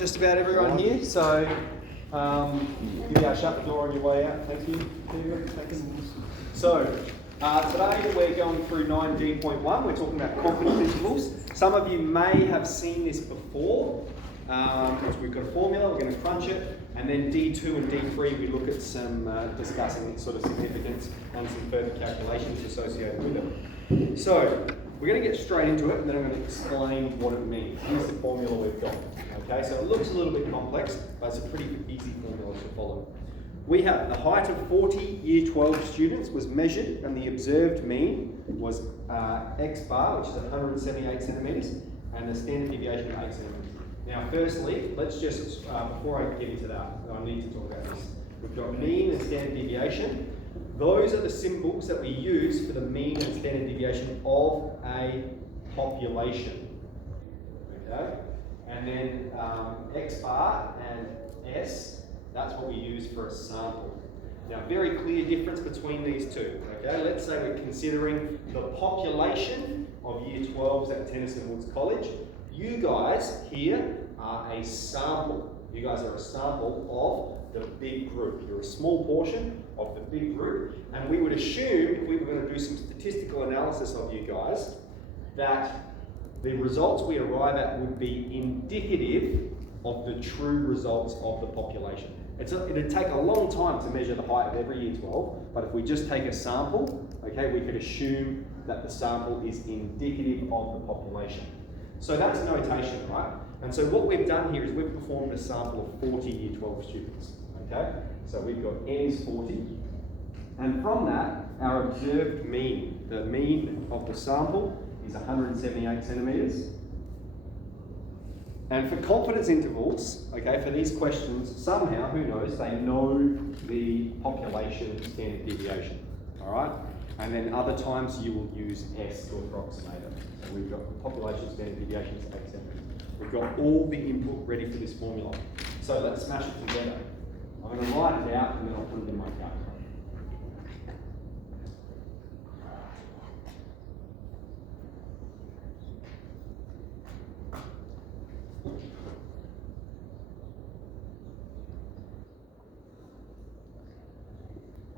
just about everyone here, so shut the door on your way out. Thank you. So today we're going through 9D.1. We're talking about confidence intervals. Some of you may have seen this before. We've got a formula, we're going to crunch it, and then D2 and D3 we look at some discussing its sort of significance and some further calculations associated with it. So we're going to get straight into it, and then I'm going to explain what it means. Here's the formula we've got. Okay, so it looks a little bit complex, but it's a pretty easy formula to follow. We have the height of 40 Year 12 students was measured, and the observed mean was X bar, which is 178 centimetres, and the standard deviation of 8 centimetres. Now, firstly, let's just, before I get into that, I need to talk about this. We've got mean and standard deviation. Those are the symbols that we use for the mean and standard deviation of a population. Okay? And then X bar and S, that's what we use for a sample. Now, very clear difference between these two. Okay? Let's say we're considering the population of Year 12s at Tennyson Woods College. You guys here are a sample. You guys are a sample of the big group. You're a small portion of the big group, and we would assume, if we were going to do some statistical analysis of you guys, that the results we arrive at would be indicative of the true results of the population. It'd take a long time to measure the height of every Year 12, but if we just take a sample, okay, we could assume that the sample is indicative of the population. So that's notation, right? And so what we've done here is we've performed a sample of 40 Year 12 students, okay? So we've got N is 40, and from that, our observed mean, the mean of the sample is 178 centimetres. And for confidence intervals, okay, for these questions, somehow, who knows, they know the population standard deviation, all right? And then other times you will use S to approximate it. So we've got the population standard deviation is 8 centimetres. We've got all the input ready for this formula. So let's smash it together. I'm going to write it out and then I'll put it in my calculator.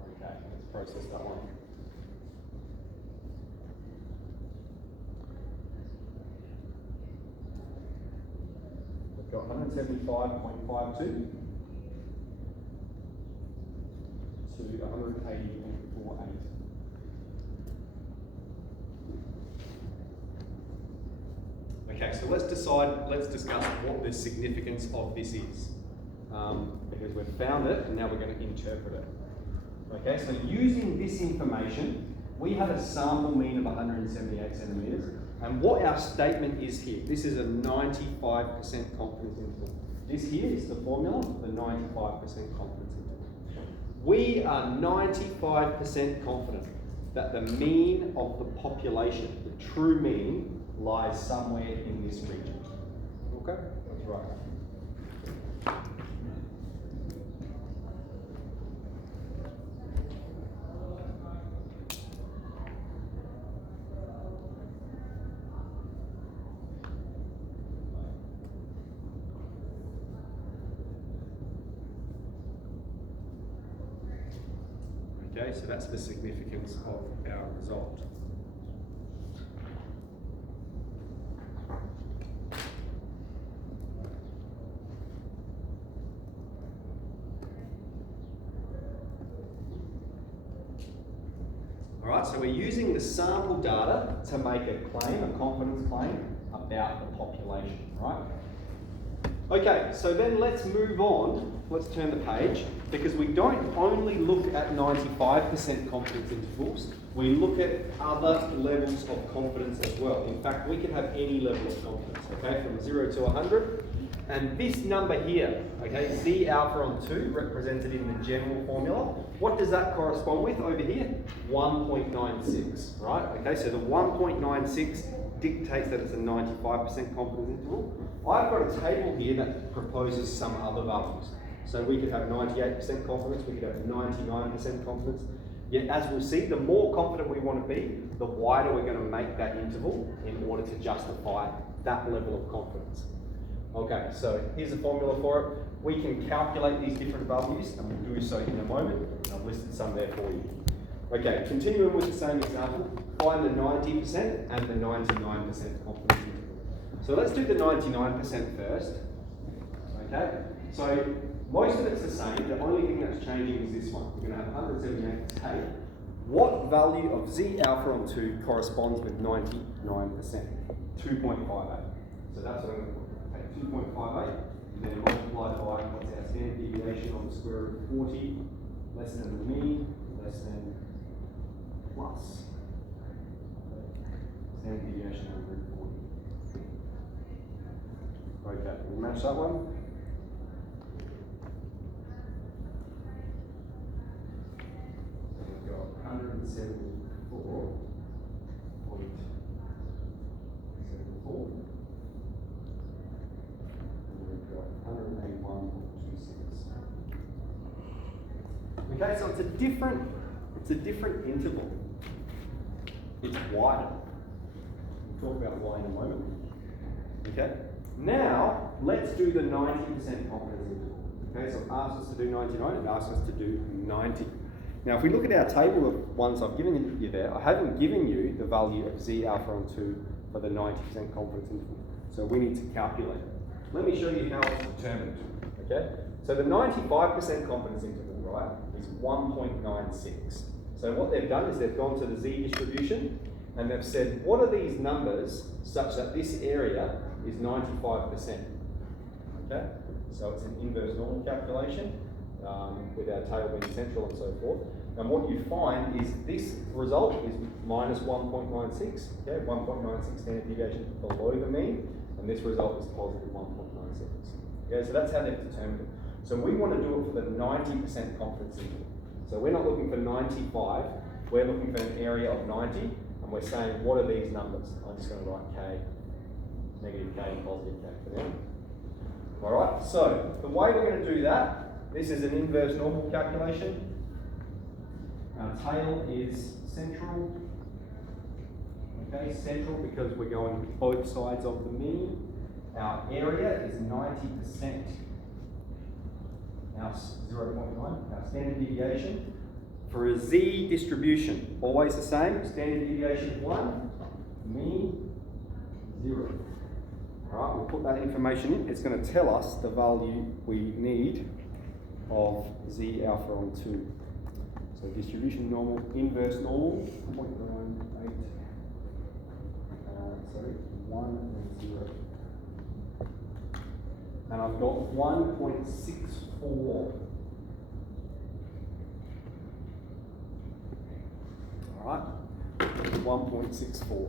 Okay, let's process that one. Got 175.52 to 180.48. Okay, so let's discuss what the significance of this is. Because we've found it and now we're going to interpret it. Okay, so using this information, we have a sample mean of 178 centimetres. And what our statement is here, this is a 95% confidence interval. This here is the formula for the 95% confidence interval. We are 95% confident that the mean of the population, the true mean, lies somewhere in this region. Okay? That's right. Okay, so that's the significance of our result. All right, so we're using the sample data to make a claim, a confidence claim about the population, right? Okay, so then let's move on. Let's turn the page, because we don't only look at 95% confidence intervals, we look at other levels of confidence as well. In fact, we can have any level of confidence, okay, from 0 to 100. And this number here, okay, Z alpha on 2, represented in the general formula, what does that correspond with over here? 1.96, right? Okay, so the 1.96 dictates that it's a 95% confidence interval. I've got a table here that proposes some other values. So we could have 98% confidence, we could have 99% confidence. Yet as we'll see, the more confident we want to be, the wider we're going to make that interval in order to justify that level of confidence. Okay, so here's a formula for it. We can calculate these different values, and we'll do so in a moment. I've listed some there for you. Okay, continuing with the same example, find the 90% and the 99% confidence interval. So let's do the 99% first. Okay, so most of it's the same. The only thing that's changing is this one. We're going to have 178k. What value of Z alpha on 2 corresponds with 99%? 2.58. So that's what I'm going to put. Take 2.58, then multiply by what's our standard deviation on the square root of 40, less than the mean, less than plus standard deviation on root 40. Okay, we'll match that one. So we've got 174.74. And we've got 181.26. Okay, so it's a different interval. It's wider. We'll talk about why in a moment. Okay? Now, let's do the 90% confidence interval. Okay, so it asks us to do 99, it asks us to do 90. Now, if we look at our table of ones I've given you there, I haven't given you the value of Z alpha on 2 for the 90% confidence interval. So we need to calculate it. Let me show you how it's determined. Okay? So the 95% confidence interval, right, is 1.96. So what they've done is they've gone to the Z distribution and they've said, what are these numbers such that this area is 95%? Okay? So it's an inverse normal calculation with our tail being central and so forth. And what you find is this result is minus 1.96, okay? 1.96 standard deviation below the mean, and this result is positive 1.96. Okay, so that's how they've determined it. So we want to do it for the 90% confidence interval. So we're not looking for 95, we're looking for an area of 90, and we're saying, what are these numbers? I'm just going to write K, negative K, positive K for now. All right, so the way we're going to do that, this is an inverse normal calculation. Our tail is central. Okay, central because we're going both sides of the mean. Our area is 90%. Our 0.1, our standard deviation. For a Z distribution, always the same. Standard deviation 1, mean 0. All right, we'll put that information in. It's going to tell us the value we need of Z alpha on 2. So distribution normal, inverse normal, 0.98, 1 and 0. And I've got 1.64. All right, 1.64.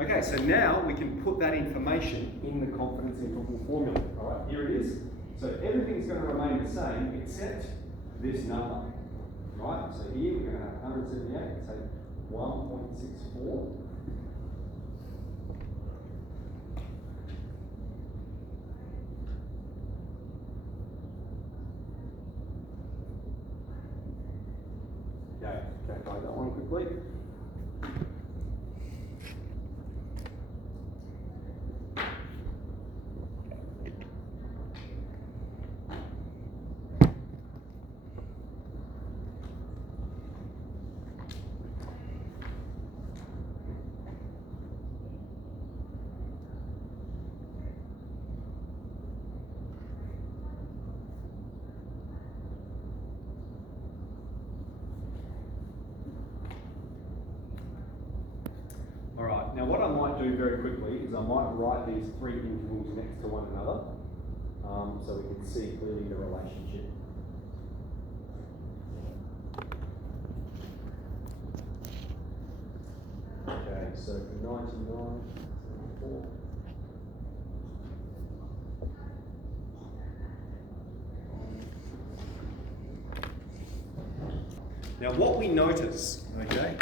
Okay, so now we can put that information in the confidence interval formula. All right, here it is. So everything's going to remain the same except this number. Right, so here we're going to have 178, so 1.64. Okay, calculate that one quickly. Alright, now what I might do very quickly is I might write these three intervals next to one another so we can see clearly the relationship. Okay, so 99, 74. Now what we notice, okay,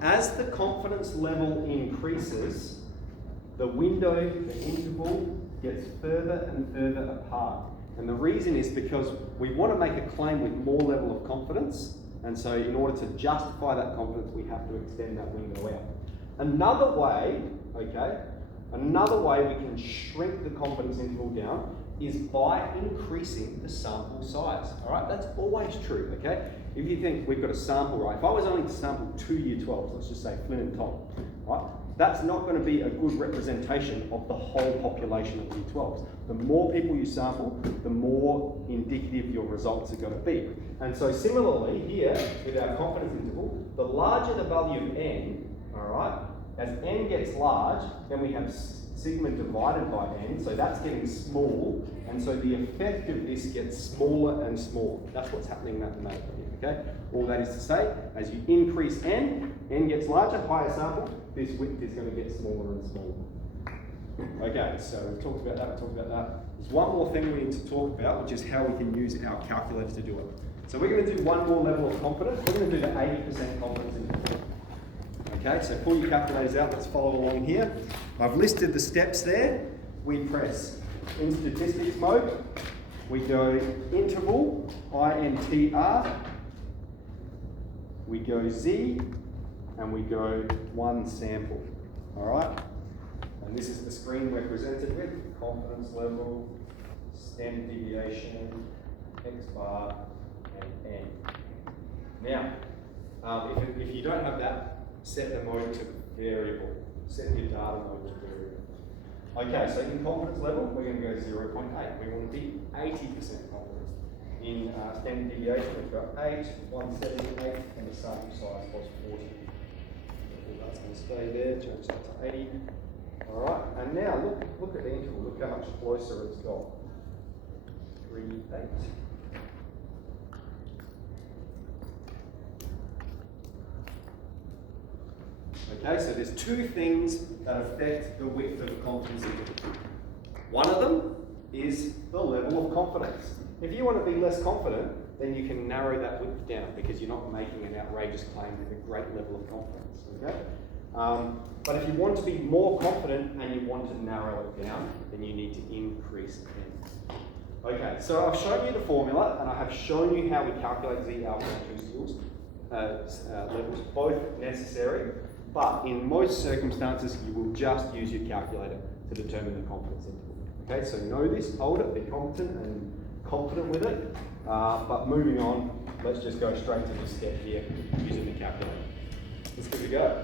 as the confidence level increases, the window, the interval, gets further and further apart. And the reason is because we want to make a claim with more level of confidence, and so in order to justify that confidence, we have to extend that window out. Another way, okay, Another way we can shrink the confidence interval down is by increasing the sample size. All right, that's always true, okay? If you think we've got a sample, right? If I was only to sample 2 year 12s, let's just say Flynn and Tom, right? That's not going to be a good representation of the whole population of year 12s. The more people you sample, the more indicative your results are going to be. And so similarly here, with our confidence interval, the larger the value of n, all right, as n gets large, then we have sigma divided by n, so that's getting small, and so the effect of this gets smaller and smaller. That's what's happening mathematically, okay? All that is to say, as you increase n gets larger, higher sample, this width is going to get smaller and smaller. Okay, so we've talked about that, There's one more thing we need to talk about, which is how we can use our calculator to do it. So we're going to do one more level of confidence. We're going to do the 80% confidence interval. Okay, so pull your calculators out, let's follow along here. I've listed the steps there. We press in statistics mode, we go interval, INTR, we go Z, and we go one sample. All right? And this is the screen we're presented with: confidence level, standard deviation, X bar, and N. Now, if you don't have that, set the mode to variable. Set your data mode to variable. Okay, so in confidence level, we're going to go 0.8. We want to be 80% confident. In standard deviation, we've got 8, 178, and the sample size was 40. That's going to stay there, change that to 80. All right, and now look at the interval. Look how much closer it's got. 3, 8. Okay, so there's two things that affect the width of a confidence interval. One of them is the level of confidence. If you want to be less confident, then you can narrow that width down because you're not making an outrageous claim with a great level of confidence. Okay? But if you want to be more confident and you want to narrow it down, then you need to increase n. Okay, so I've shown you the formula and I have shown you how we calculate Z alpha and 2 skills levels, both necessary. But in most circumstances, you will just use your calculator to determine the confidence interval. Okay, so know this, hold it, be competent and confident with it. But moving on, let's just go straight to this step here using the calculator. Let's give it a go.